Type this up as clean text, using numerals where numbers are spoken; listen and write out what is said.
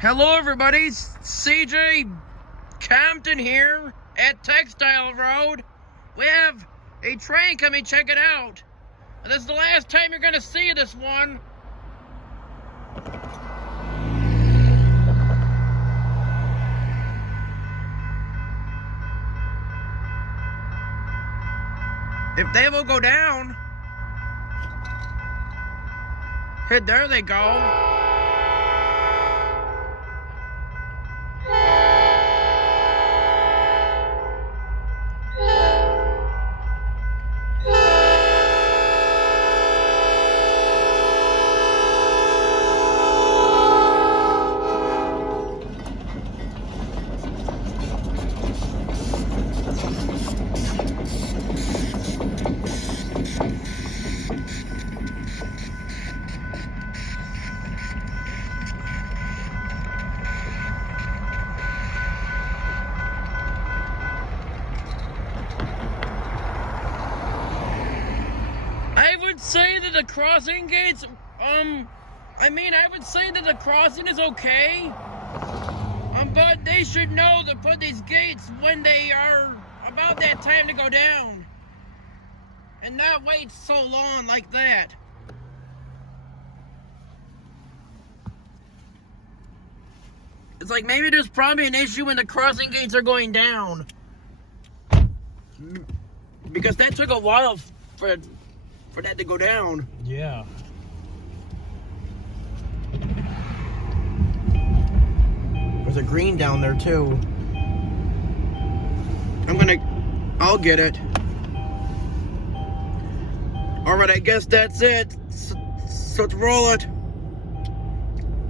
Hello everybody, CJ Compton here at Textile Road. We have a train coming, check it out. This is the last time you're gonna see this one. If they will go down, hey, there they go. I would say that the crossing gates, I would say that the crossing is okay. But they should know to put these gates when they are about that time to go down. And not wait so long like that. It's like maybe there's probably an issue when the crossing gates are going down. Because that took a while for that to go down. Yeah. There's a green down there too. I'll get it. Alright, I guess that's it. So let's roll it.